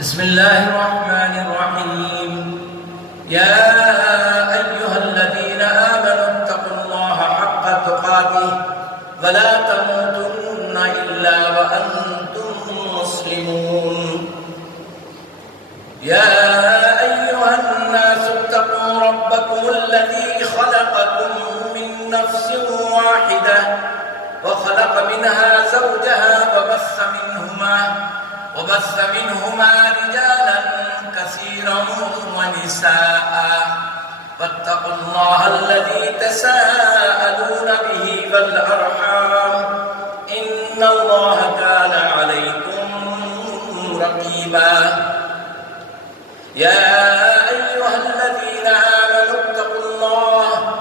بسم الله الرحمن الرحيم يا أيها الذين آمنوا اتقوا الله حق تقاته ولا تموتن إلا وأنتم مسلمون يا أيها الناس اتقوا ربكم الذي خلقكم من نفس واحدة وخلق منها زوجها وبث منهما رجالا كثيرا ونساء واتقوا الله الذي تساءلون به والأرحام إن الله كان عليكم رقيبا يا أيها الذين آمنوا اتقوا الله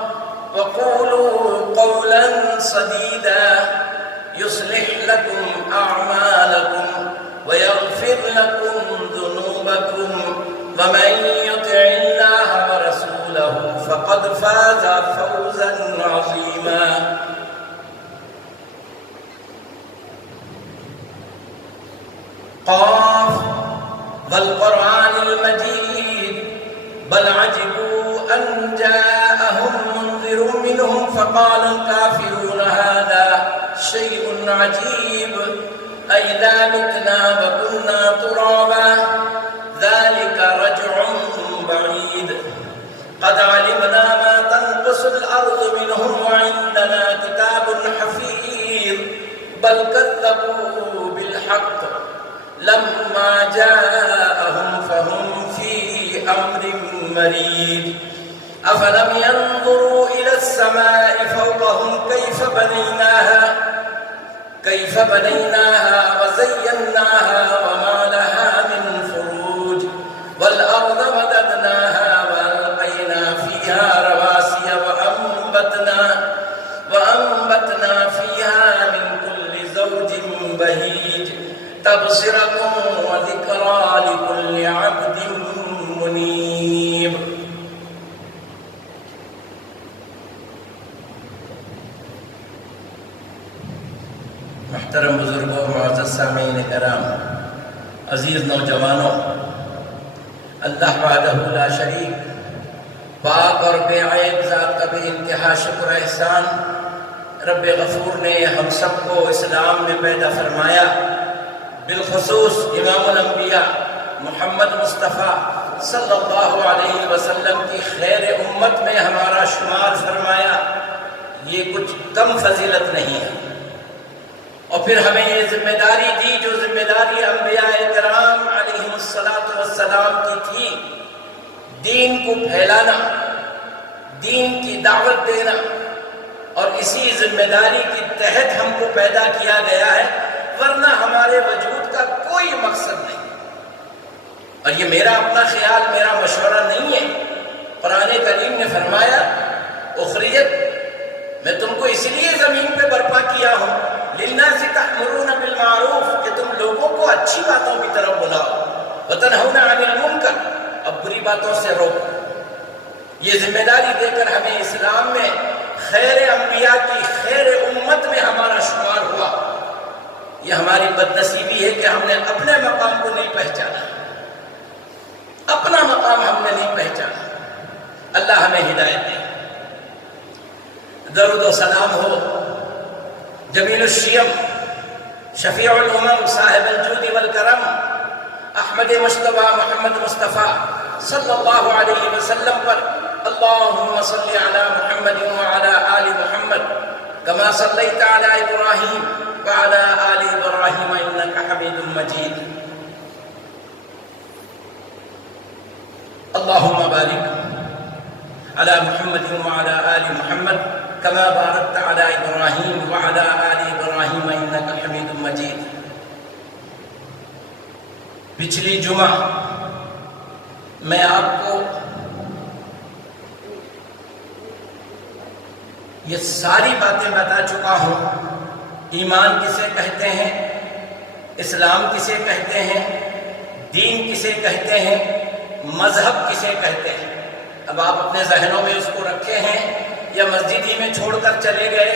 وقولوا قولا سديدا يصلح لكم أعمالكم ويغفر لكم ذنوبكم ومن يطع الله ورسوله فقد فاز فوزا عظيما قاف والقرآن المجيد بل عجبوا أن جاءهم منذر منهم فقال الكافرون هذا شيء عجيب أئذا متنا وكنا ترابا ذلك رجع بعيد قد علمنا ما تنقص الأرض منهم وعندنا كتاب حفيظ بل كذبوا بالحق لما جاءهم فهم في أمر مريج أفلم ينظروا إلى السماء فوقهم كيف بنيناها وزيناها وما لها من فروج والأرض مددناها وألقينا فيها رواسي وأنبتنا فيها من كل زوج بهيج تبصرة وذكرى لكل عبد منيب محترم بزرگوں معزز سامعین کرام عزیز نوجوانوں اللہ وحدہ لا شریک پاک اور بے عیب ذات کا بے انتہا شکر احسان رب غفور نے ہم سب کو اسلام میں پیدا فرمایا بالخصوص امام الانبیاء محمد مصطفیٰ صلی اللہ علیہ وسلم کی خیر امت میں ہمارا شمار فرمایا یہ کچھ کم فضیلت نہیں ہے اور پھر ہمیں یہ ذمہ داری دی جو ذمہ داری انبیاء کرام علیہم السلام کی تھی دین کو پھیلانا دین کی دعوت دینا اور اسی ذمہ داری کے تحت ہم کو پیدا کیا گیا ہے ورنہ ہمارے وجود کا کوئی مقصد نہیں اور یہ میرا اپنا خیال میرا مشورہ نہیں ہے قرآن کریم نے فرمایا اخرجت میں تم کو اس لیے زمین پہ برپا کیا ہوں للناس تأمرون بالمعروف کہ تم لوگوں کو اچھی باتوں کی طرف بلاؤ وتنہون عن المنکر اب بری باتوں سے روکو یہ ذمہ داری دے کر ہمیں اسلام میں خیر انبیاء کی خیر امت میں ہمارا شمار ہوا یہ ہماری بدنصیبی ہے کہ ہم نے اپنے مقام کو نہیں پہچانا اپنا مقام ہم نے نہیں پہچانا اللہ ہمیں ہدایت دے درود و سلام ہو جمیل الشیم شفیع الامم صاحب الجود والکرم احمد مجتبی محمد مصطفیٰ صلی اللہ علیہ وسلم پر اللہم صلی علی محمد وعلی آل محمد کما صلیت علی ابراہیم وعلی آل ابراہیم انکا حمید مجید اللہم بارک علی محمد وعلی آل محمد كما باركت على إبراهيم وعلى آل إبراهيم إنك حميد مجيد پچھلی جمعہ میں آپ کو یہ ساری باتیں بتا چکا ہوں ایمان کسے کہتے ہیں اسلام کسے کہتے ہیں دین کسے کہتے ہیں مذہب کسے کہتے ہیں اب آپ اپنے ذہنوں میں اس کو رکھے ہیں یا مسجد ہی میں چھوڑ کر چلے گئے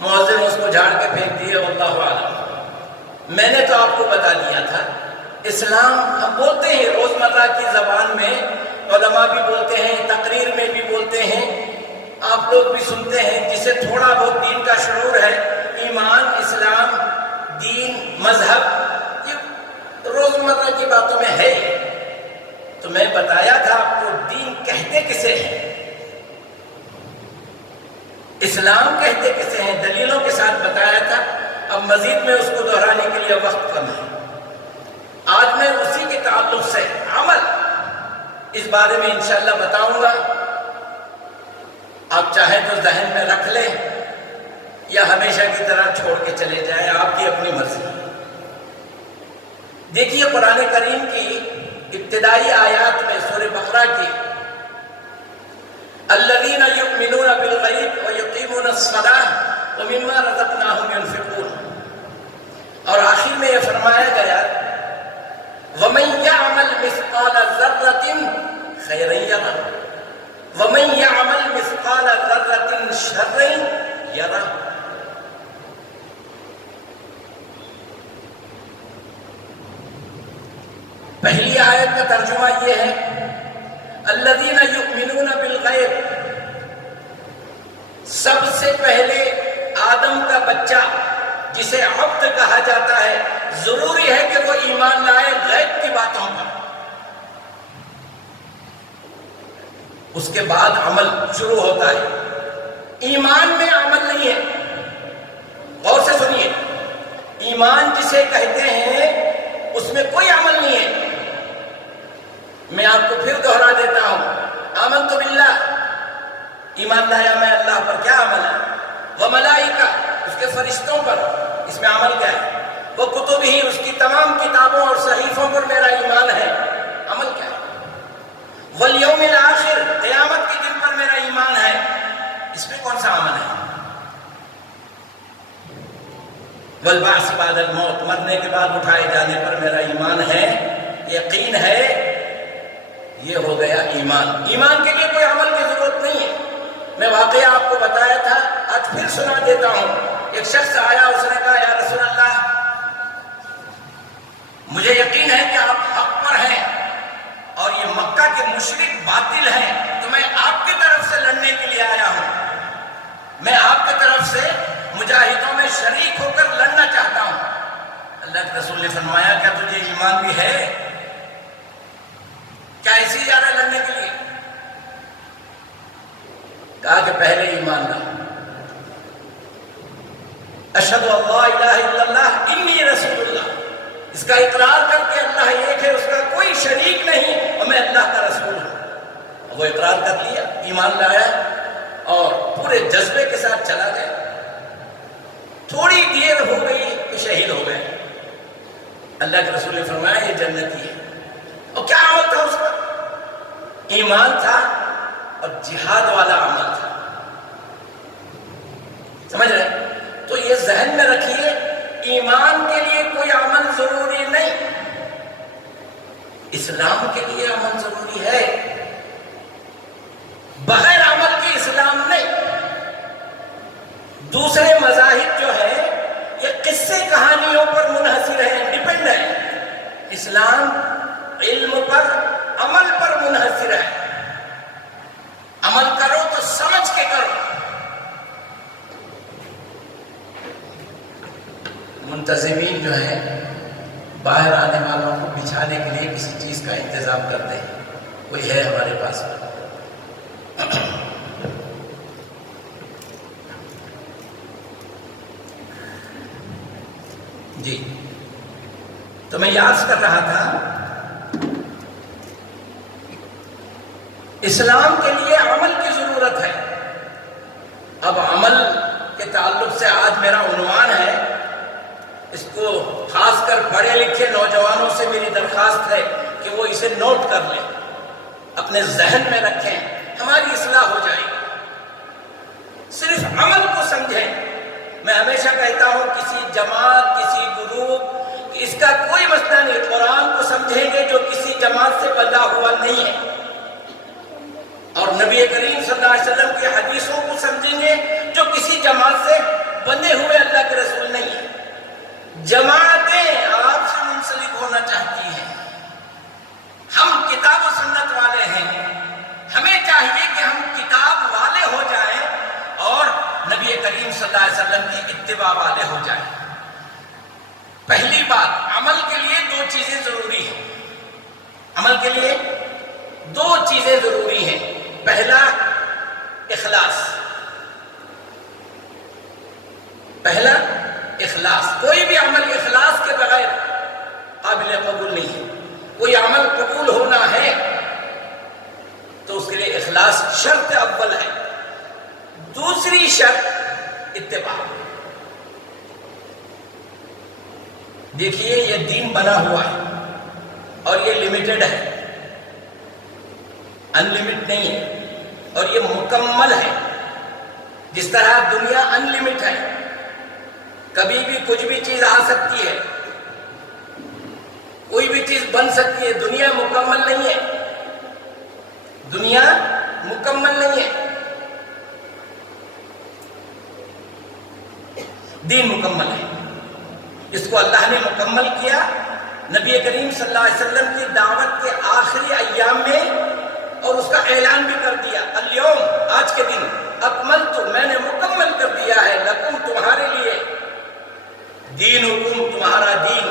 مؤذن اس کو جھاڑ کے پھینک دیے واللہ اعلم. میں نے تو آپ کو بتا دیا تھا اسلام ہم بولتے ہیں روزمرہ کی زبان میں، علماء بھی بولتے ہیں، تقریر میں بھی بولتے ہیں، آپ لوگ بھی سنتے ہیں، جسے تھوڑا بہت دین کا شعور ہے، ایمان، اسلام، دین، مذہب، یہ روزمرہ کی باتوں میں ہے۔ تو میں بتایا تھا آپ کو دین کہتے کسے ہیں، اسلام کہتے کسے ہیں، دلیلوں کے ساتھ بتایا تھا۔ اب مزید میں اس کو دہرانے کے لیے وقت کم ہے۔ آج میں اسی کے تعلق سے عمل اس بارے میں انشاءاللہ بتاؤں گا۔ آپ چاہیں تو ذہن میں رکھ لیں یا ہمیشہ کی طرح چھوڑ کے چلے جائیں، آپ کی اپنی مرضی۔ دیکھیے قرآن کریم کی ابتدائی آیات میں سورہ بقرہ کی الذین یؤمنون بالغیب ویقیمون الصلاۃ ومما رزقناہم ینفقون، اور آخر میں یہ فرمایا گیا وَمَن يَعْمَلْ مِثْقَالَ ذَرَّةٍ خَيْرًا يَرَهُ وَمَن يَعْمَلْ مِثْقَالَ ذَرَّةٍ شَرًّا يَرَهُ۔ پہلی آیت کا ترجمہ یہ ہے الذین یؤمنون بالغیب، سب سے پہلے آدم کا بچہ جسے عبد کہا جاتا ہے، ضروری ہے کہ وہ ایمان لائے غیب کی باتوں پر، اس کے بعد عمل شروع ہوتا ہے۔ ایمان میں عمل نہیں ہے، غور سے سنیے، ایمان جسے کہتے ہیں اس میں کوئی عمل نہیں ہے۔ میں آپ کو پھر دہرا دیتا ہوں، آمنت باللہ، ایمان لایا میں اللہ پر، کیا عمل ہے؟ وملائکہ، اس کے فرشتوں پر، اس میں عمل کیا ہے؟ وہ کتب ہی، اس کی تمام کتابوں اور صحیفوں پر میرا ایمان ہے، عمل کیا ہے؟ والیوم الآخر، قیامت کے دن پر میرا ایمان ہے، اس میں کون سا عمل ہے؟ والبعث بعد الموت، مرنے کے بعد اٹھائے جانے پر میرا ایمان ہے، یقین ہے، یہ ہو گیا ایمان۔ ایمان کے لیے کوئی عمل کی ضرورت نہیں ہے۔ میں واقعہ آپ کو بتایا تھا، آج پھر سنا دیتا ہوں۔ ایک شخص آیا، اس نے کہا یا رسول اللہ، مجھے یقین ہے کہ آپ حق پر ہیں اور یہ مکہ کے مشرک باطل ہیں، تو میں آپ کی طرف سے لڑنے کے لیے آیا ہوں، میں آپ کی طرف سے مجاہدوں میں شریک ہو کر لڑنا چاہتا ہوں۔ اللہ کے رسول نے فرمایا کیا تجھے ایمان بھی ہے؟ کیا ایسی جا رہا ہے لڑنے کے لیے؟ کہا کہ پہلے ایمان لا، اشہد ان لا الہ الا اللہ انی رسول اللہ، اس کا اقرار کر کے اللہ ایک ہے، اس کا کوئی شریک نہیں اور میں اللہ کا رسول ہوں۔ وہ اقرار کر لیا، ایمان لایا اور پورے جذبے کے ساتھ چلا گیا۔ تھوڑی دیر ہو گئی تو شہید ہو گئے۔ اللہ کے رسول نے فرمایا یہ جنتی ہے۔ اور کیا عمل تھا اس کا؟ ایمان تھا اور جہاد والا عمل تھا۔ سمجھ رہے؟ تو یہ ذہن میں رکھیے، ایمان کے لیے کوئی عمل ضروری نہیں، اسلام کے لیے عمل ضروری ہے، بغیر عمل کی اسلام نہیں۔ دوسرے مذاہب جو ہے یہ قصے کہانیوں پر منحصر ہے، ڈیپینڈ ہے۔ اسلام علم پر، عمل پر منحصر ہے۔ عمل کرو تو سمجھ کے کرو۔ منتظمین جو ہیں باہر آنے والوں کو بچھانے کے لیے کسی چیز کا انتظام کرتے ہیں، کوئی ہے ہمارے پاس؟ جی، تو میں یاد کر رہا تھا اسلام کے لیے عمل کی ضرورت ہے۔ اب عمل کے تعلق سے آج میرا عنوان ہے، اس کو خاص کر پڑھے لکھے نوجوانوں سے میری درخواست ہے کہ وہ اسے نوٹ کر لیں، اپنے ذہن میں رکھیں، ہماری اصلاح ہو جائے گی۔ صرف عمل کو سمجھیں۔ میں ہمیشہ کہتا ہوں کسی جماعت، کسی گروپ، اس کا کوئی مسئلہ نہیں۔ قرآن کو سمجھیں گے جو کسی جماعت سے بندھا ہوا نہیں ہے، اور نبی کریم صلی اللہ علیہ وسلم کی حدیثوں کو سمجھیں گے جو کسی جماعت سے بندھے ہوئے اللہ کے رسول نہیں ہے۔ جماعتیں آپ سے منسلک ہونا ہونا چاہتی ہے. ہم کتاب و سنت والے ہیں. ہمیں چاہیے کہ ہم کتاب والے ہو جائیں اور نبی کریم صلی اللہ علیہ وسلم کی اتباع والے ہو جائیں. پہلی بات، عمل کے لیے دو چیزیں ضروری ہیں. عمل کے لیے دو چیزیں ضروری ہیں. پہلا اخلاص. پہلا اخلاص. کوئی بھی عمل اخلاص کے بغیر قابل قبول نہیں ہے. کوئی عمل قبول ہونا ہے تو اس کے لیے اخلاص شرط اول ہے. دوسری شرط اتباع. دیکھیے یہ دین بنا ہوا ہے اور یہ لمیٹڈ ہے، ان لمٹ نہیں ہے، اور یہ مکمل ہے. جس طرح دنیا ان لمٹ ہے، کبھی بھی کچھ بھی چیز آ سکتی ہے، کوئی بھی چیز بن سکتی ہے. دنیا مکمل نہیں ہے. دنیا مکمل نہیں ہے. دین مکمل ہے. اس کو اللہ نے مکمل کیا. نبی کریم صلی اللہ علیہ وسلم کی دعوت کے آخری ایام میں، اور اس کا اعلان بھی کر دیا، الیوم، آج کے دن، اکملت، میں نے مکمل کر دیا ہے، لکم، تمہارے لیے، دینکم، تمہارا دین،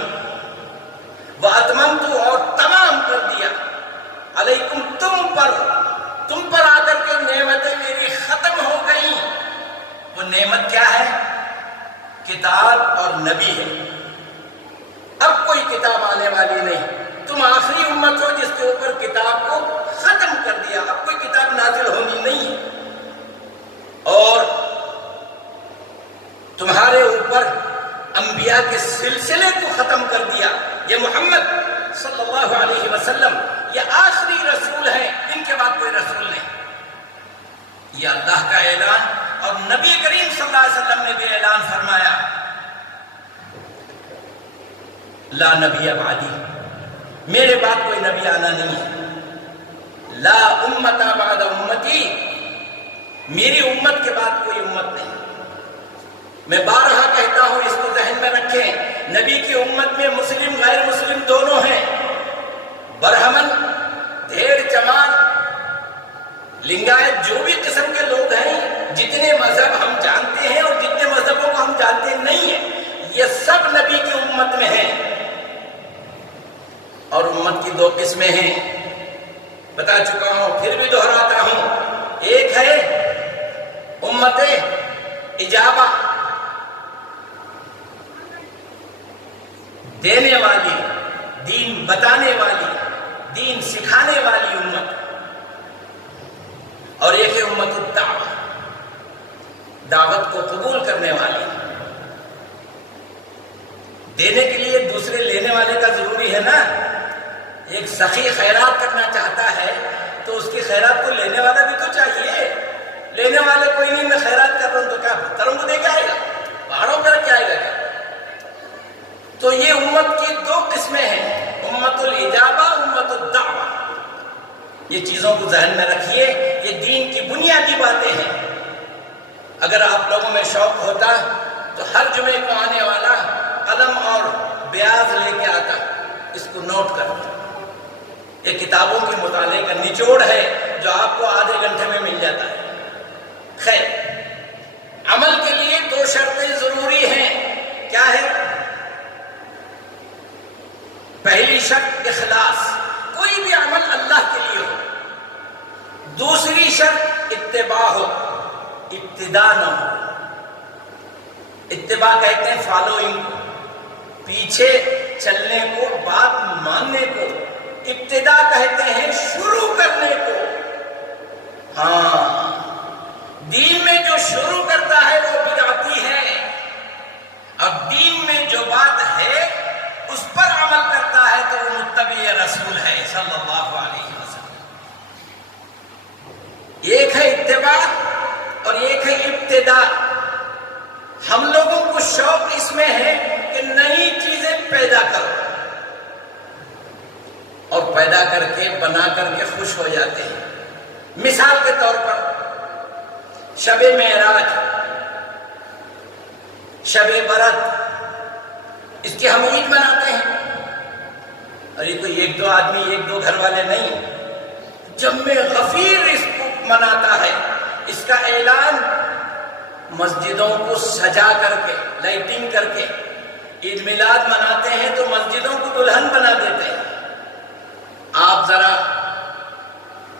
واتممت، اور تمام کر دیا، علیکم، تم پر آ کر کے نعمتیں میری ختم ہو گئیں. وہ نعمت کیا ہے؟ کتاب اور نبی ہے. اب کوئی کتاب آنے والی نہیں. تم آخری امت ہو جس کے اوپر کتاب کو ختم کر دیا. اب کوئی کتاب نازل ہونی نہیں ہے. اور تمہارے اوپر انبیاء کے سلسلے کو ختم کر دیا. یہ محمد صلی اللہ علیہ وسلم یہ آخری رسول ہیں، ان کے بعد کوئی رسول نہیں. یہ اللہ کا اعلان. اور نبی کریم صلی اللہ علیہ وسلم نے بھی اعلان فرمایا، لا نبی بعدی، میرے بعد کوئی نبی آنا نہیں ہے. لا امت بعد امتی، میری امت کے بعد کوئی امت نہیں. میں بارہا کہتا ہوں، اس کو ذہن میں رکھیں، نبی کی امت میں مسلم غیر مسلم دونوں ہیں. برہمن، دھیڑ چمار، لنگایت، جو بھی قسم کے لوگ ہیں، جتنے مذہب ہم جانتے ہیں اور جتنے مذہبوں کو ہم جانتے نہیں ہیں، یہ سب نبی کی امت میں ہیں. اور امت کی دو قسمیں ہیں، بتا چکا ہوں، پھر بھی دہراتا ہوں. ایک ہے امت اجابہ، دینے والی، دین بتانے والی، دین سکھانے والی امت. اور ایک ہے امت الدعوہ، دعوت کو قبول کرنے والی. دینے کے لیے دوسرے لینے والے کا ضروری ہے نا. ایک سخی خیرات کرنا چاہتا ہے تو اس کی خیرات کو لینے والا بھی تو چاہیے. لینے والے کوئی نہیں، میں خیرات کر رہا ہوں تو کیا پتھروں کو دے کے آئے گا؟ پہاڑوں پر کیا آئے گا کیا؟ تو یہ امت کی دو قسمیں ہیں، امت الاجابہ، امت الدعوہ. یہ چیزوں کو ذہن میں رکھیے، یہ دین کی بنیادی باتیں ہیں. اگر آپ لوگوں میں شوق ہوتا تو ہر جمعے کو آنے والا قلم اور بیاض لے کے آتا، اس کو نوٹ کرتا. یہ کتابوں کے مطالعے کا نچوڑ ہے جو آپ کو آدھے گھنٹے میں مل جاتا ہے. خیر، عمل کے لیے دو شرطیں ضروری ہیں. کیا ہے؟ پہلی شرط اخلاص، کوئی بھی عمل اللہ کے لیے ہو. دوسری شرط اتباع ہو، ابتداء نہ ہو. اتباع کہتے ہیں فالوئنگ کو، پیچھے چلنے کو، بات ماننے کو. ابتداء کہتے ہیں شروع کرنے کو. ہاں، دین میں جو شروع کرتا ہے وہ بدعتی ہے. اب دین میں جو بات ہے اس پر عمل کرتا ہے تو وہ متبع رسول ہے صلی اللہ علیہ وسلم. ایک ہے اتباع اور ایک ہے ابتداء. ہم لوگوں کو شوق اس میں ہے کہ نئی چیزیں پیدا کرو، اور پیدا کر کے بنا کر کے خوش ہو جاتے ہیں. مثال کے طور پر شب معراج، شب برات، اس کی ہم عید مناتے ہیں. اور یہ کوئی ایک دو آدمی ایک دو گھر والے نہیں، جمع غفیر اس کو مناتا ہے۔ اس کا اعلان مسجدوں کو سجا کر کے، لائٹنگ کر کے، عید میلاد مناتے ہیں تو مسجدوں کو دلہن بنا دیتے ہیں۔ آپ ذرا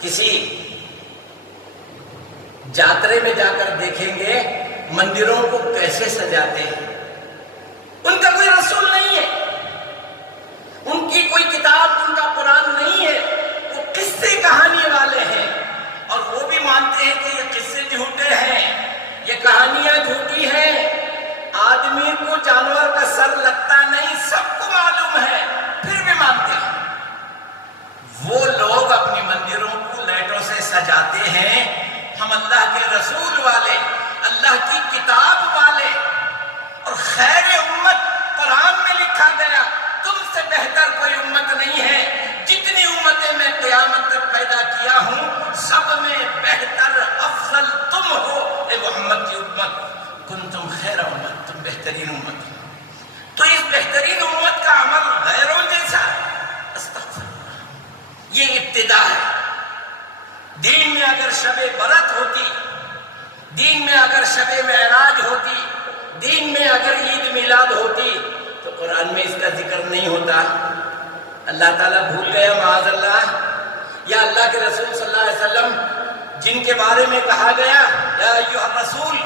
کسی جاترے میں جا کر دیکھیں گے مندروں کو کیسے سجاتے ہیں۔ ان کا کوئی رسول نہیں ہے، ان کی کوئی کتاب، ان کا قرآن نہیں ہے، وہ قصے کہانی والے ہیں، اور وہ بھی مانتے ہیں کہ یہ قصے جھوٹے ہیں، یہ کہانیاں جھوٹی ہیں، آدمی کو جانور کا سر لگتا نہیں، سب کو معلوم ہے، پھر بھی مانتے ہیں۔ وہ لوگ اپنی مندروں کو لائٹوں سے سجاتے ہیں، ہم اللہ کے رسول والے، اللہ کی کتاب والے اور خیر امت قرآن میں لکھا گیا تم سے بہتر کوئی امت نہیں ہے، جتنی امتیں میں قیامت تک پیدا کیا ہوں سب میں بہتر افضل تم ہو اے محمد کی امت، کنتم خیر امت، تم بہترین امت ہو۔ تو اس بہترین امت کا عمل غیروں جیسا، استغفر اللہ، یہ ابتدا ہے۔ دین میں اگر شب برات ہوتی، دین میں اگر شب معراج ہوتی، دین میں اگر عید میلاد ہوتی تو قرآن میں اس کا ذکر نہیں ہوتا۔ اللہ تعالیٰ بھول گیا معاذ اللہ، یا اللہ کے رسول صلی اللہ علیہ وسلم جن کے بارے میں کہا گیا یا ایھا الرسول،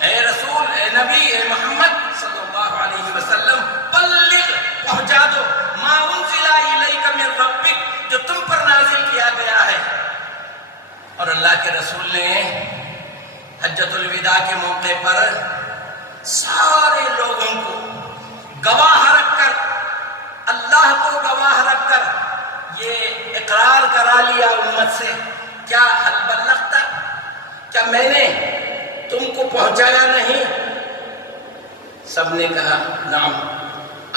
اے رسول، اے نبی، اے محمد صلی اللہ علیہ وسلم، بلغ، پہنچا دو، ما انزل الیک من ربک، جو تم پر نازل کیا گیا ہے۔ اور اللہ کے رسول نے حجۃ الوداع کے موقع پر سارے لوگوں کو گواہ رکھ کر، اللہ کو گواہ رکھ کر یہ اقرار کرا لیا امت سے، کیا حل بلغت، کیا میں نے تم کو پہنچایا نہیں؟ سب نے کہا نعم،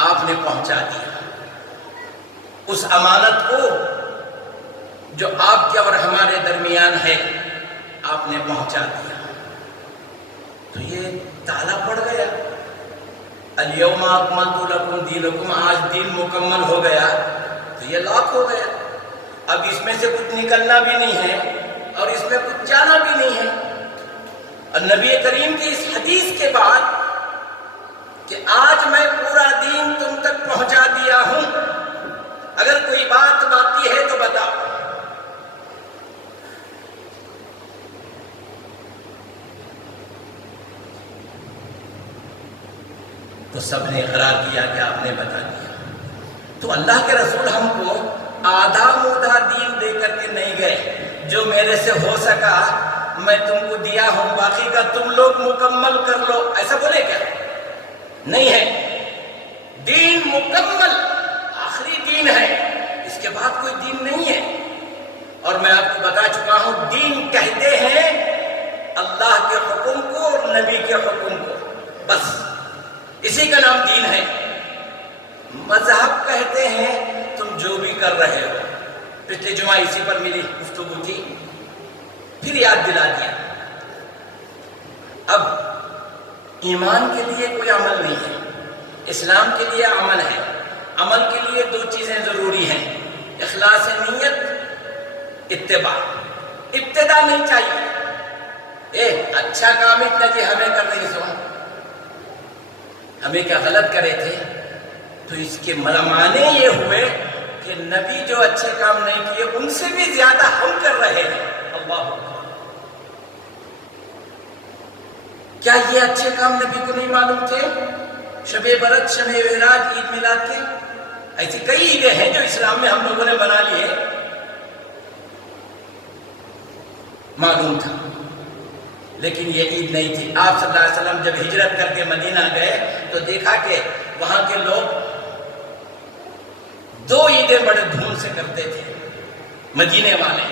آپ نے پہنچا دیا اس امانت کو جو آپ کے اور ہمارے درمیان ہے، آپ نے پہنچا دیا۔ تو یہ تالا پڑ گیا، الیوم اکملت لکم دینکم، آج دین مکمل ہو گیا، تو یہ لاک ہو گیا۔ اب اس میں سے کچھ نکلنا بھی نہیں ہے اور اس میں کچھ جانا بھی نہیں ہے۔ اور نبی کریم کی اس حدیث کے بعد کہ آج میں پورا دین تم تک پہنچا دیا ہوں، اگر کوئی بات باقی ہے تو بتاؤ۔ تو سب نے اقرار کیا کہ آپ نے بتا دیا۔ تو اللہ کے رسول ہم کو آدھا مودا دین دے کر کے نہیں گئے، جو میرے سے ہو سکا میں تم کو دیا ہوں، باقی کا تم لوگ مکمل کر لو، ایسا بولے کیا؟ نہیں ہے، دین مکمل آخری دین ہے، اس کے بعد کوئی دین نہیں ہے۔ اور میں آپ کو بتا چکا ہوں، دین کہتے ہیں اللہ کے حکم کو اور نبی کے حکم کو، بس اسی کا نام دین ہے۔ مذہب کہتے ہیں تم جو بھی کر رہے ہو۔ پچھلے جمعہ اسی پر میری گفتگو تھی، پھر یاد دلا دیا۔ اب ایمان کے لیے کوئی عمل نہیں ہے، اسلام کے لیے عمل ہے۔ عمل کے لیے دو چیزیں ضروری ہیں، اخلاص نیت، اتباع۔ ابتدا نہیں چاہیے، اچھا کام اتنا جی ہمیں کر رہی سو، ہمیں کیا غلط کرے تھے؟ تو اس کے معنی یہ ہوئے کہ نبی جو اچھے کام نہیں کیے ان سے بھی زیادہ ہم کر رہے ہیں۔ اللہ اکبر! کیا یہ اچھے کام نبی کو نہیں معلوم تھے؟ شب برات، شب معراج، عید میلاد کے ایسی کئی عیدیں ہیں جو اسلام میں ہم لوگوں نے بنا لیے، معلوم تھا، لیکن یہ عید نہیں تھی۔ آپ صلی اللہ علیہ وسلم جب ہجرت کر کے مدینہ گئے تو دیکھا کہ وہاں کے لوگ دو عیدیں بڑے دھوم سے کرتے تھے، مدینے والے۔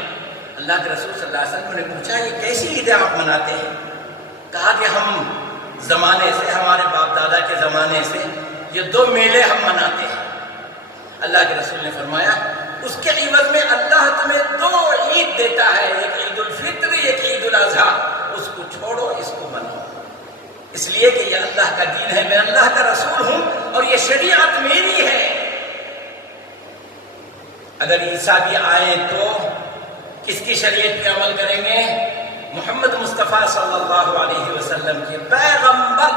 اللہ کے رسول صلی اللہ علیہ وسلم نے پوچھا یہ کیسی عیدیں آپ مناتے ہیں؟ کہا کہ ہم زمانے سے، ہمارے باپ دادا کے زمانے سے یہ دو میلے ہم مناتے ہیں۔ اللہ کے رسول نے فرمایا اس کے عوض میں اللہ تمہیں دو عید دیتا ہے، ایک عید الفطر، ایک عید الاضحیٰ، اس کو چھوڑو، اس کو مناؤ، اس لیے کہ یہ اللہ کا دین ہے، میں اللہ کا رسول ہوں اور یہ شریعت میری ہے۔ اگر عیسیٰ بھی آئے تو کس کی شریعت پہ عمل کریں گے؟ محمد مصطفیٰ صلی اللہ علیہ وسلم کی. پیغمبر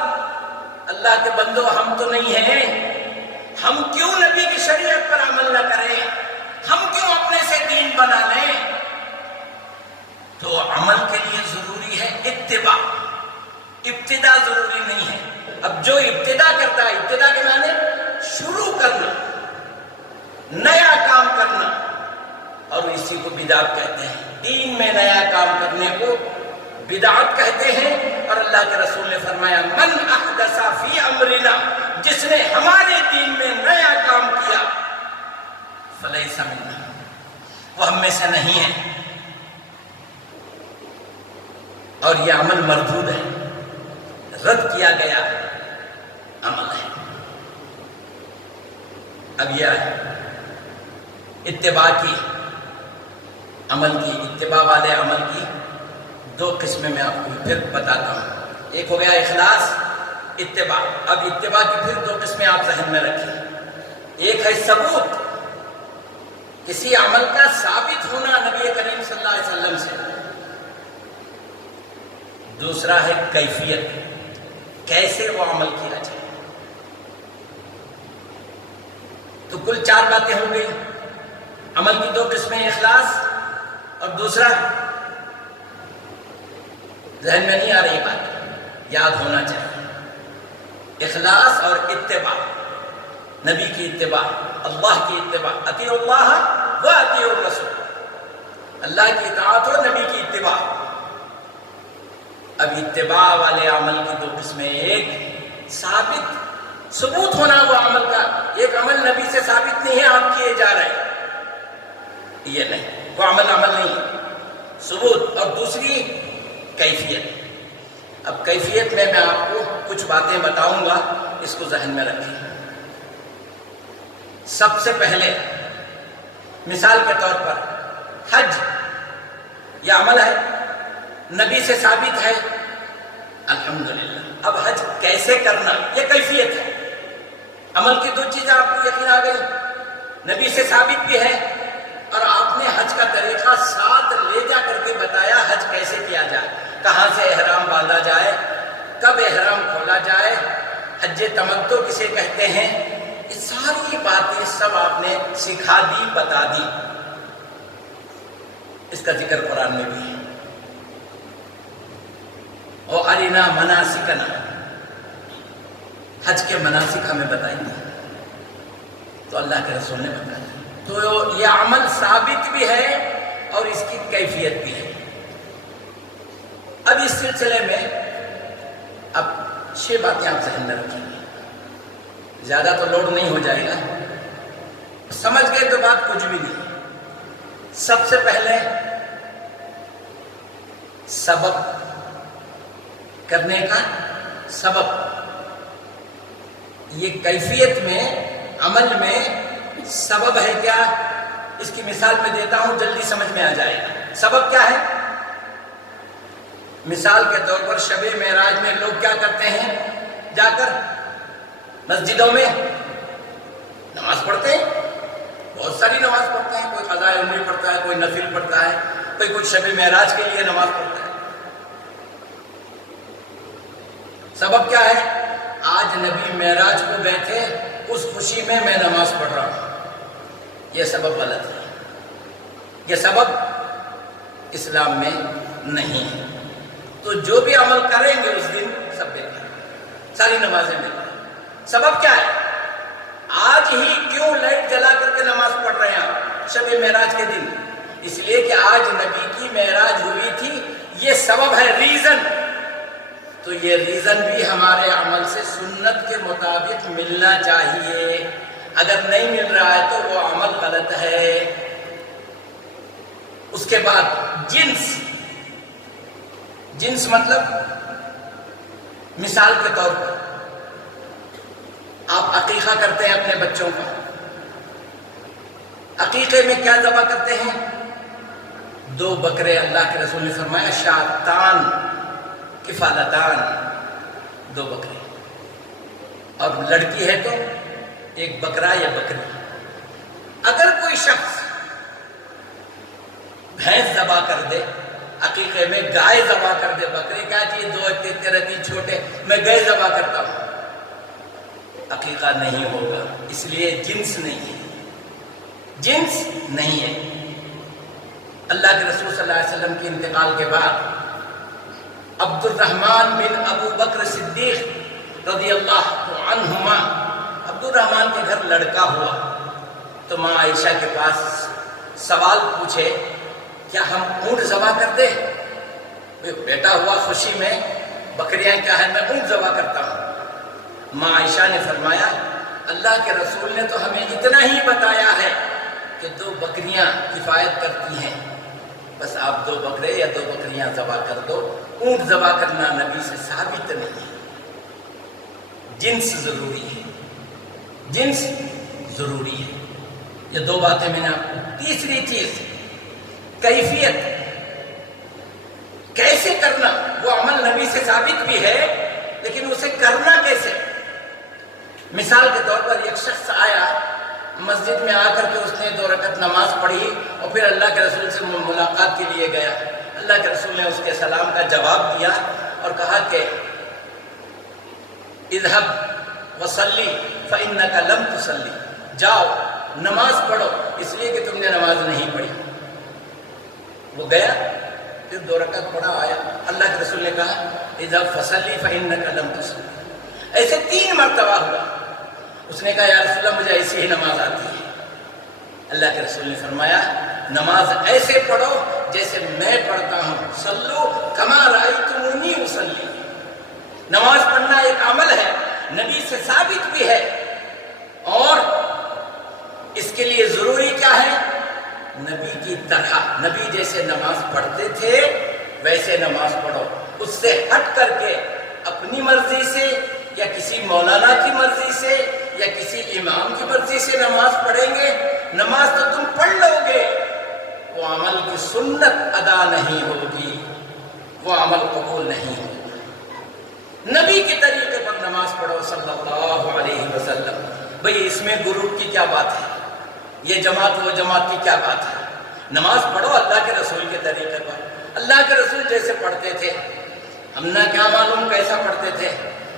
اللہ کے بندو ہم تو نہیں ہیں، ہم کیوں نبی کی شریعت پر عمل نہ کریں؟ ہم کیوں اپنے سے دین بنا لیں؟ تو عمل کے لیے ضروری ہے اتباع، ابتدا ضروری نہیں ہے. اب جو ابتدا کرتا ہے، ابتدا کے معنی شروع کرنا، نیا کام کرنا، اور اسی کو بدعت کہتے ہیں. دین میں نیا کام کرنے کو بدعت کہتے ہیں. اور اللہ کے رسول نے فرمایا من احدث فی امرنا، جس نے ہمارے دین میں نیا کام کیا فلیس منا، وہ ہم میں سے نہیں ہے. اور یہ عمل مردود ہے، رد کیا گیا عمل ہے. اب یہ اتباع کی، عمل کی، اتباع والے عمل کی دو قسمیں میں آپ کو پھر بتاتا ہوں. ایک ہو گیا اخلاص، اتباع. اب اتباع کی پھر دو قسمیں آپ ذہن میں رکھیں. ایک ہے ثبوت، کسی عمل کا ثابت ہونا نبی کریم صلی اللہ علیہ وسلم سے. دوسرا ہے کیفیت، کیسے وہ عمل کیا جائے. تو کل چار باتیں ہو گئی. عمل کی دو قسمیں، اخلاص اور دوسرا ذہن میں نہیں آ رہی بات، یاد ہونا چاہیے. اخلاص اور اتباع، نبی کی اتباع، اللہ کی اتباع. اطیعوا اللہ و اطیعوا الرسول، اللہ کی اطاعت اور نبی کی اتباع. اب اتباع والے عمل کی دو قسمیں، ایک ثبوت ہونا وہ عمل کا. ایک عمل نبی سے ثابت نہیں ہے، آپ کیے جا رہے ہیں، یہ نہیں، وہ عمل نہیں ہے، ثبوت. اور دوسری کیفیت. اب کیفیت میں آپ کو کچھ باتیں بتاؤں گا، اس کو ذہن میں رکھیں. سب سے پہلے مثال کے طور پر حج، یہ عمل ہے، نبی سے ثابت ہے، الحمدللہ. اب حج کیسے کرنا، یہ کیفیت ہے. عمل کی دو چیزیں آپ کو یقین آ گئی، نبی سے ثابت بھی ہے اور آپ نے حج کا طریقہ ساتھ لے جا کر کے بتایا. حج کیسے کیا جائے، کہاں سے احرام باندھا جائے، کب احرام کھولا جائے، حج تمتع کسے کہتے ہیں، یہ ساری باتیں سب آپ نے سکھا دی، بتا دی. اس کا ذکر قرآن میں بھی ہے. اور ارنا مناسکنا، حج کے مناسک ہمیں بتائیں گے، تو اللہ کے رسول نے بتایا. تو یہ عمل ثابت بھی ہے اور اس کی کیفیت بھی ہے. اب اس سلسلے میں اب 6 باتیں آپ ذہن میں رکھیں گے، زیادہ تو لوڈ نہیں ہو جائے گا، سمجھ گئے تو بات کچھ بھی نہیں. سب سے پہلے سبب کرنے کا سبب، یہ کیفیت میں، عمل میں سبب ہے کیا؟ اس کی مثال میں دیتا ہوں، جلدی سمجھ میں آ جائے گا. سبب کیا ہے؟ مثال کے طور پر شب معراج میں لوگ کیا کرتے ہیں؟ جا کر مسجدوں میں نماز پڑھتے ہیں، بہت ساری نماز پڑھتے ہیں. کوئی قضاء عمری پڑھتا ہے، کوئی نفل پڑھتا ہے، کوئی کچھ شب معراج کے لیے نماز پڑھتا ہے. سبب کیا ہے؟ آج نبی معراج کو گئے تھے، اس خوشی میں میں نماز پڑھ رہا ہوں. یہ سبب غلط ہے، یہ سبب اسلام میں نہیں ہے. تو جو بھی عمل کریں گے اس دن سب بیکار، ساری نمازیں بیکار. سبب کیا ہے؟ آج ہی کیوں لائٹ جلا کر کے نماز پڑھ رہے ہیں آپ شب معراج کے دن؟ اس لیے کہ آج نبی کی معراج ہوئی تھی، یہ سبب ہے، ریزن. تو یہ ریزن بھی ہمارے عمل سے سنت کے مطابق ملنا چاہیے. اگر نہیں مل رہا ہے تو وہ عمل غلط ہے. اس کے بعد جنس مطلب مثال کے طور پر آپ عقیقہ کرتے ہیں اپنے بچوں کا. عقیقے میں کیا ذبح کرتے ہیں؟ 2 بکرے. اللہ کے رسول نے فرمایا شاتان کفالتان، 2 بکرے. اور لڑکی ہے تو 1 بکرا یا بکری. اگر کوئی شخص بھینس ذبح کر دے، عقیقے میں گائے ذبح کر دے، بکرے کیا چیز 2 3 چھوٹے، میں گائے ذبح کرتا ہوں، عقیقہ نہیں ہوگا، اس لیے جنس نہیں ہے، جنس نہیں ہے۔ اللہ کے رسول صلی اللہ علیہ وسلم کے انتقال کے بعد عبد الرحمن بن ابو بکر صدیق رضی اللہ عنہما، عبد الرحمن کے گھر لڑکا ہوا تو ماں عائشہ کے پاس سوال پوچھے کیا ہم اونٹ ذبح کر دیں؟ بیٹا ہوا خوشی میں، بکریاں کیا ہے، میں اونٹ ذبح کرتا ہوں۔ ماں عائشہ نے فرمایا اللہ کے رسول نے تو ہمیں اتنا ہی بتایا ہے کہ 2 بکریاں کفایت کرتی ہیں، بس آپ 2 بکرے یا 2 بکریاں ذبح کر دو، اونٹ ذبح کرنا نبی سے ثابت نہیں ہے۔ جنس ضروری ہے، جنس ضروری ہے، یہ 2 باتیں میں نے آپ کو۔ تیسری چیز کیفیت، کیسے کرنا، وہ عمل نبی سے ثابت بھی ہے لیکن اسے کرنا کیسے؟ مثال کے طور پر ایک شخص آیا مسجد میں، آ کر کے اس نے 2 رکعت نماز پڑھی اور پھر اللہ کے رسول سے ملاقات کے لیے گیا۔ اللہ کے رسول نے اس کے سلام کا جواب دیا اور کہا کہ اذهب وصلی فإنك لم تصلی، جاؤ نماز پڑھو اس لیے کہ تم نے نماز نہیں پڑھی۔ وہ گیا، پھر 2 رکعت پڑھا، آیا، اللہ کے رسول نے کہا اذهب فصلی فإنك لم تصلی۔ ایسے 3 مرتبہ ہوا۔ اس نے کہا یا رسول اللہ مجھے ایسی ہی نماز آتی ہے۔ اللہ کے رسول نے فرمایا نماز ایسے پڑھو جیسے میں پڑھتا ہوں، صلو کما رأیتمونی اصلی۔ نماز پڑھنا ایک عمل ہے، نبی سے ثابت بھی ہے، اور اس کے لیے ضروری کیا ہے؟ نبی کی طرح، نبی جیسے نماز پڑھتے تھے ویسے نماز پڑھو۔ اس سے ہٹ کر کے اپنی مرضی سے یا کسی مولانا کی مرضی سے یا کسی امام کی مرضی سے نماز پڑھیں گے، نماز تو تم پڑھ لو گے، وہ عمل کی سنت ادا نہیں ہوگی، وہ عمل قبول نہیں ہوگا۔ نبی کے طریقے پر نماز پڑھو صلی اللہ علیہ وسلم۔ بھئی اس میں گروپ کی کیا بات ہے، یہ جماعت وہ جماعت کی کیا بات ہے؟ نماز پڑھو اللہ کے رسول کے طریقے پر، اللہ کے رسول جیسے پڑھتے تھے۔ ہم نے کیا معلوم کیسا پڑھتے تھے،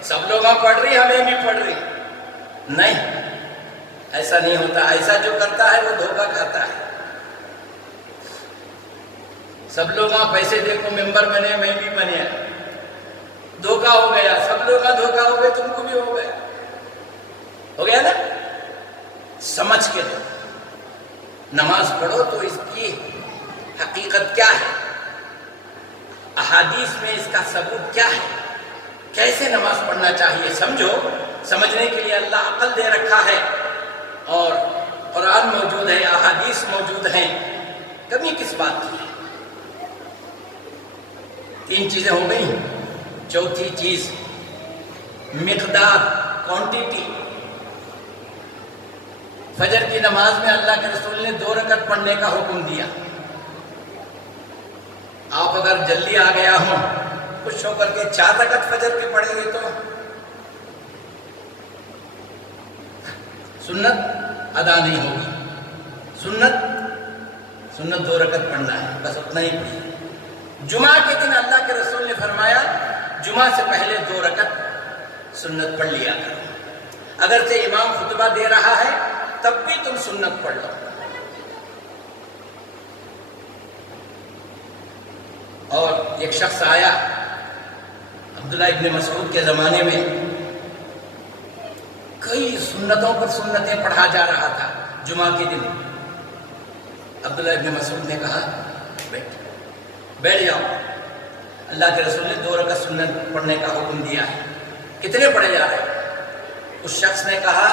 سب لوگ پڑھ رہی ہمیں بھی پڑھ رہی، نہیں، ایسا نہیں ہوتا۔ ایسا جو کرتا ہے وہ دھوکہ کھاتا ہے۔ سب لوگ پیسے دیکھو ممبر بنے، میں بھی بنے، دھوکہ ہو گیا، سب لوگ دھوکہ ہو گئے، تم کو بھی ہو گیا، ہو گیا نا؟ سمجھ کے دو، نماز پڑھو تو اس کی حقیقت کیا ہے، احادیث میں اس کا ثبوت کیا ہے، کیسے نماز پڑھنا چاہیے، سمجھو۔ سمجھنے کے لیے اللہ عقل دے رکھا ہے، اور قرآن موجود ہے، احادیث موجود ہیں، کمی کس بات کی ہے؟ 3 چیزیں ہو گئی، چوتھی چیز مقدار، کوانٹیٹی۔ فجر کی نماز میں اللہ کے رسول نے 2 رکعت پڑھنے کا حکم دیا۔ آپ اگر جلدی آ گیا ہوں، خوش ہو کر کے 4 رکعت فجر کی پڑھیں گے تو سنت ادا نہیں ہوگی۔ سنت 2 رکعت پڑھنا ہے، بس اتنا ہی پڑھی۔ جمعہ کے دن اللہ کے رسول نے فرمایا جمعہ سے پہلے 2 رکعت سنت پڑھ لیا کرو، اگرچہ امام خطبہ دے رہا ہے تب بھی تم سنت پڑھ لو۔ اور ایک شخص آیا عبداللہ ابن مسعود کے زمانے میں، کئی سنتوں پر سنتیں پڑھا جا رہا تھا جمعہ کے دن۔ عبداللہ ابن مسعود نے کہا بیٹھ جاؤ، اللہ کے رسول نے 2 رکعت سنت پڑھنے کا حکم دیا ہے، کتنے پڑھے جا رہے ہیں؟ اس شخص نے کہا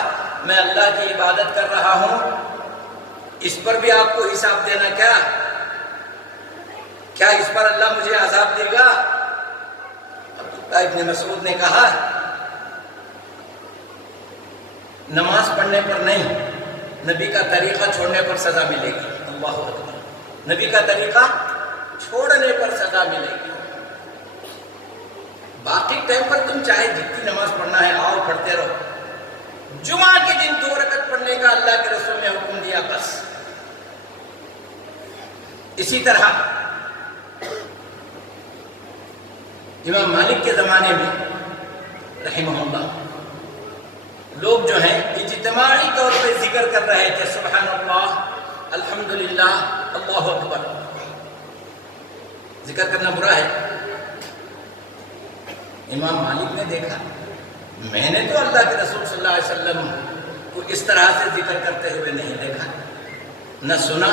میں اللہ کی عبادت کر رہا ہوں، اس پر بھی آپ کو حساب دینا کیا اس پر اللہ مجھے عذاب دے گا؟ عبداللہ ابن مسعود نے کہا نماز پڑھنے پر نہیں، نبی کا طریقہ چھوڑنے پر سزا ملے گی۔ اللہ اکبر، نبی کا طریقہ چھوڑنے پر سزا ملے گی۔ باقی ٹائم پر تم چاہے جتنی نماز پڑھنا ہے آؤ پڑھتے رہو، جمعہ کے دن 2 رکعت پڑھنے کا اللہ کے رسول نے حکم دیا، بس اسی طرح امام مالک کے زمانے میں رحمہ اللہ لوگ جو ہیں اجتماعی طور پہ ذکر کر رہے تھے سبحان اللہ، الحمدللہ، اللہ اکبر۔ ذکر کرنا برا ہے؟ امام مالک نے دیکھا، میں نے تو اللہ کے رسول صلی اللہ علیہ وسلم کو اس طرح سے ذکر کرتے ہوئے نہیں دیکھا، نہ سنا،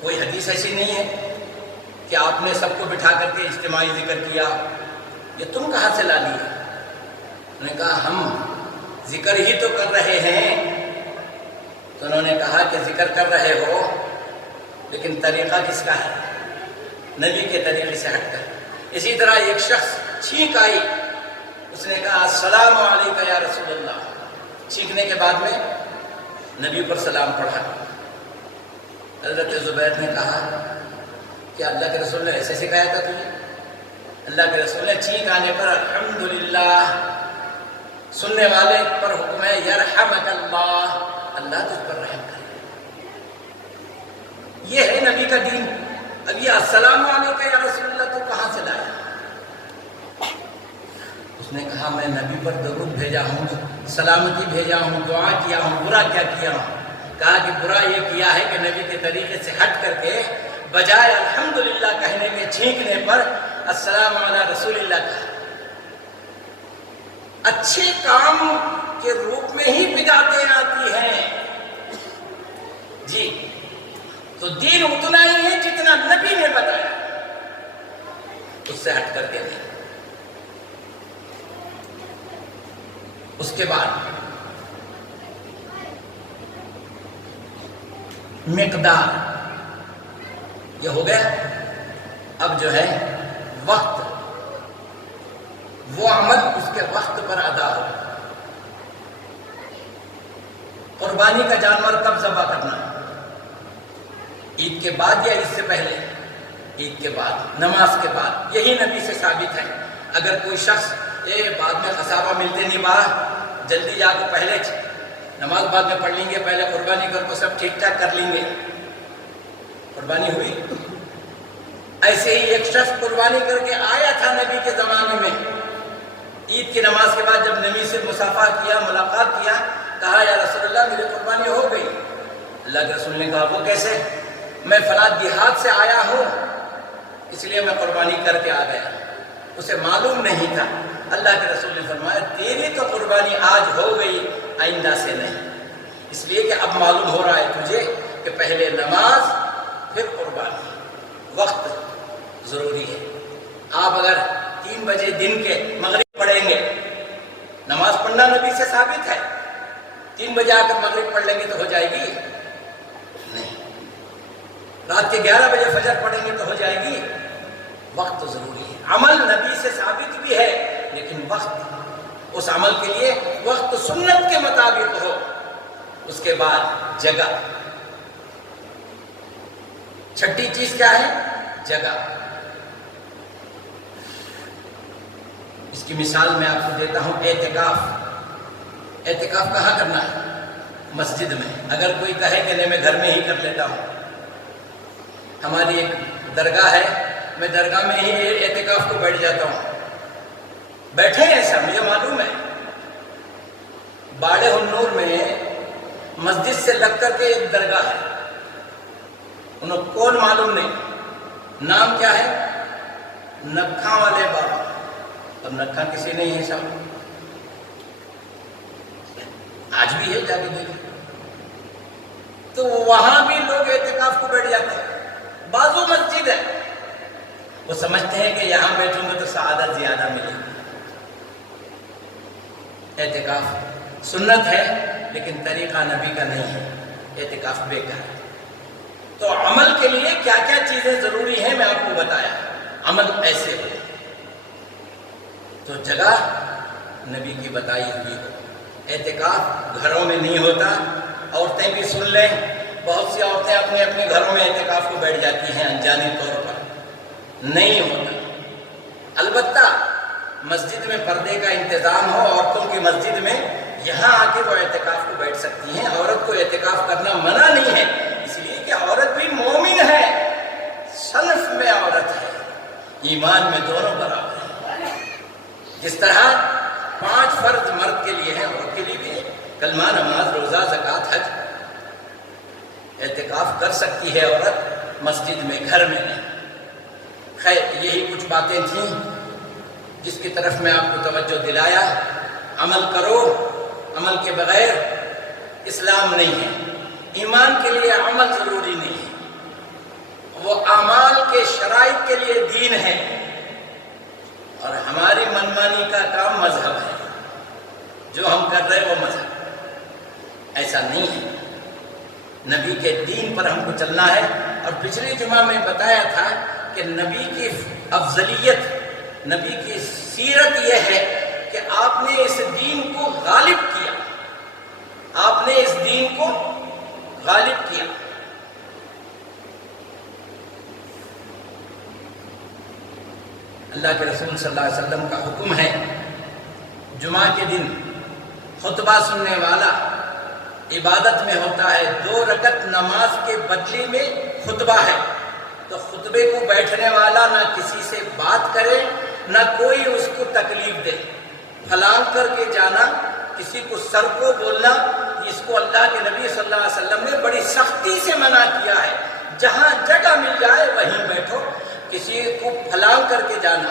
کوئی حدیث ایسی نہیں ہے کہ آپ نے سب کو بٹھا کر کے اجتماعی ذکر کیا، یہ تم کہاں سے لا لیے؟ انہوں نے کہا ہم ذکر ہی تو کر رہے ہیں۔ تو انہوں نے کہا کہ ذکر کر رہے ہو لیکن طریقہ کس کا ہے؟ نبی کے طریقے سے ہٹ کر۔ اسی طرح ایک شخص چھینک آئی، اس نے کہا السلام علیکم یا رسول اللہ، چھینکنے کے بعد میں نبی پر سلام پڑھا۔ حضرت زبیر نے کہا کہ اللہ کے رسول نے ایسے سکھایا تھا تجھے؟ اللہ کے رسول نے چھینک آنے پر الحمدللہ، سننے والے پر حکم ہے یرحمک اللہ، اللہ تجھ پر رحم کرے۔ یہ ہے نبی کا دین۔ اب یہ السلام علیکم یا رسول اللہ تو کہاں سے لایا؟ اس نے کہا میں نبی پر درود بھیجا ہوں، سلامتی بھیجا ہوں، دعا کیا ہوں، برا کیا کیا ہوں؟ کہا کہ برا یہ کیا ہے کہ نبی کے طریقے سے ہٹ کر کے بجائے الحمدللہ کہنے کے چھینکنے پر السلام علی رسول اللہ کہا۔ اچھے کام کے روپ میں ہی بدعتیں آتی ہیں جی، تو دین اتنا ہی ہے جتنا نبی نے بتایا، اس سے ہٹ کر کے نہیں۔ اس کے بعد مقدار، یہ ہو گیا۔ اب جو ہے وقت، وہ عمل اس کے وقت پر ادا ہو۔ قربانی کا جانور کب ذبح کرنا؟ عید کے بعد یا عید سے پہلے؟ عید کے بعد، نماز کے بعد۔ یہی نبی سے ثابت ہے۔ اگر کوئی شخص بعد میں خسابہ ملتے نہیں باہر، جلدی جا کے پہلے نماز بعد میں پڑھ لیں گے، پہلے قربانی کر کو سب ٹھیک ٹھاک کر لیں گے، قربانی ہوئی۔ ایسے ہی ایک شخص قربانی کر کے آیا تھا نبی کے زمانے میں، عید کی نماز کے بعد جب نبی سے مصافحہ کیا، ملاقات کیا، کہا یا رسول اللہ میری قربانی ہو گئی۔ اللہ کے رسول نے کہا وہ کیسے؟ میں فلاں دیہات سے آیا ہوں اس لیے میں قربانی کر کے آ گیا، اسے معلوم نہیں تھا۔ اللہ کے رسول نے فرمایا تیری تو قربانی آج ہو گئی، آئندہ سے نہیں، اس لیے کہ اب معلوم ہو رہا ہے تجھے کہ پہلے نماز پھر قربانی۔ وقت ضروری ہے۔ آپ اگر 3 بجے دن کے مغرب پڑھیں گے، نماز پڑھنا نبی سے ثابت ہے، 3 بجے آ کر مغرب پڑھ لیں گے تو ہو جائے گی؟ نہیں۔ رات کے 11 بجے فجر پڑھیں گے تو ہو جائے گی؟ وقت تو ضروری ہے۔ عمل نبی سے ثابت بھی ہے لیکن وقت، اس عمل کے لیے وقت سنت کے مطابق ہو۔ اس کے بعد جگہ، چھٹی چیز کیا ہے؟ جگہ۔ اس کی مثال میں آپ کو دیتا ہوں، اعتکاف۔ اعتکاف کہاں کرنا ہے؟ مسجد میں۔ اگر کوئی کہے کہ نہیں میں گھر میں ہی کر لیتا ہوں، ہماری ایک درگاہ ہے، میں درگاہ میں ہی اعتکاف کو بیٹھ جاتا ہوں، بیٹھے ہیں ایسا مجھے معلوم ہے۔ باڑے النور میں مسجد سے لگ کر کے ایک درگاہ ہے، انہوں کون معلوم نہیں، نام کیا ہے؟ نکھاں والے بابا۔ اب نکھاں کسی نہیں ہے صاحب، آج بھی ہے، جا کے دیکھیں تو وہاں بھی لوگ اعتکاف کو بیٹھ جاتے ہیں، بازو مسجد ہے، وہ سمجھتے ہیں کہ یہاں بیٹھوں گے تو سعادت زیادہ ملے گی۔ اعتکاف سنت ہے لیکن طریقہ نبی کا نہیں ہے، اعتکاف بیکار ہے۔ تو عمل کے لیے کیا کیا چیزیں ضروری ہیں میں آپ کو بتایا، عمل ایسے ہو تو جگہ نبی کی بتائی ہوئی ہو۔ اعتکاف گھروں میں نہیں ہوتا، عورتیں بھی سن لیں، بہت سی عورتیں اپنے اپنے گھروں میں اعتکاف کو بیٹھ جاتی ہیں انجانی طور پر، نہیں ہوتا۔ البتہ مسجد میں پردے کا انتظام ہو، عورتوں کی مسجد میں، یہاں آ کے وہ اعتکاف کو بیٹھ سکتی ہیں۔ عورت کو اعتکاف کرنا منع نہیں ہے، اس لیے کہ عورت بھی مومن ایمان میں دونوں برابر ہیں۔ جس طرح 5 فرض مرد کے لیے ہیں، عورت کے لیے بھی ہے، کلمہ، نماز، روزہ، زکوٰۃ، حج۔ اعتکاف کر سکتی ہے عورت مسجد میں، گھر میں نہیں۔ خیر، یہی کچھ باتیں تھیں جس کی طرف میں آپ کو توجہ دلایا۔ عمل کرو، عمل کے بغیر اسلام نہیں ہے۔ ایمان کے لیے عمل ضروری نہیں ہے، وہ اعمال کے شرائط کے لیے دین ہے، اور ہماری منمانی کا کام مذہب ہے۔ جو ہم کر رہے ہیں وہ مذہب، ایسا نہیں ہے۔ نبی کے دین پر ہم کو چلنا ہے۔ اور پچھلے جمعہ میں بتایا تھا کہ نبی کی افضلیت، نبی کی سیرت یہ ہے کہ آپ نے اس دین کو غالب کیا، آپ نے اس دین کو غالب کیا۔ اللہ کے رسول صلی اللہ علیہ وسلم کا حکم ہے، جمعہ کے دن خطبہ سننے والا عبادت میں ہوتا ہے، 2 رکعت نماز کے بدلے میں خطبہ ہے، تو خطبے کو بیٹھنے والا نہ کسی سے بات کرے، نہ کوئی اس کو تکلیف دے۔ پھلانگ کر کے جانا، کسی کو سر کو بولنا، اس کو اللہ کے نبی صلی اللہ علیہ وسلم نے بڑی سختی سے منع کیا ہے۔ جہاں جگہ مل جائے وہیں بیٹھو، کسی کو پھلانگ کر کے جانا۔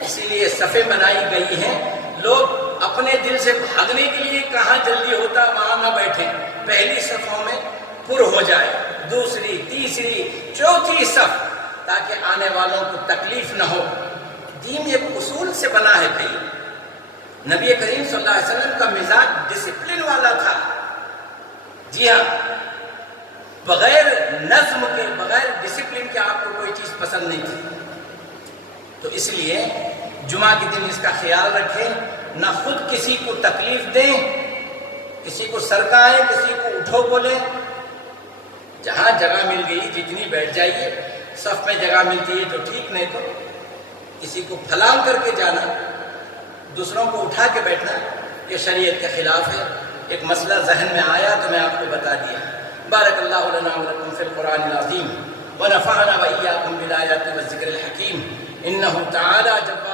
اسی لیے صفیں بنائی گئی ہیں، لوگ اپنے دل سے بھاگنے کے لیے کہاں جلدی ہوتا وہاں نہ بیٹھیں، پہلی صفوں میں پر ہو جائے، دوسری، تیسری، چوتھی صف، تاکہ آنے والوں کو تکلیف نہ ہو۔ دین ایک اصول سے بنا ہے بھائی۔ نبی کریم صلی اللہ علیہ وسلم کا مزاج ڈسپلن والا تھا۔ جی ہاں، بغیر نظم کے، بغیر ڈسپلن کے آپ کو کوئی چیز پسند نہیں تھی۔ تو اس لیے جمعہ کے دن اس کا خیال رکھیں، نہ خود کسی کو تکلیف دیں، کسی کو سرکائیں، کسی کو اٹھو بولیں۔ جہاں جگہ مل گئی جتنی بیٹھ جائیے، صف میں جگہ ملتی ہے تو ٹھیک، نہیں تو کسی کو پھلانگ کر کے جانا، دوسروں کو اٹھا کے بیٹھنا، یہ شریعت کے خلاف ہے۔ ایک مسئلہ ذہن میں آیا تو میں آپ کو بتا دیا۔ بارک اللہ لنا ولکم فی القرآن العظیم ونفعنا وإیاکم بالآیات والذکر الحکیم، انہ تعالی جبار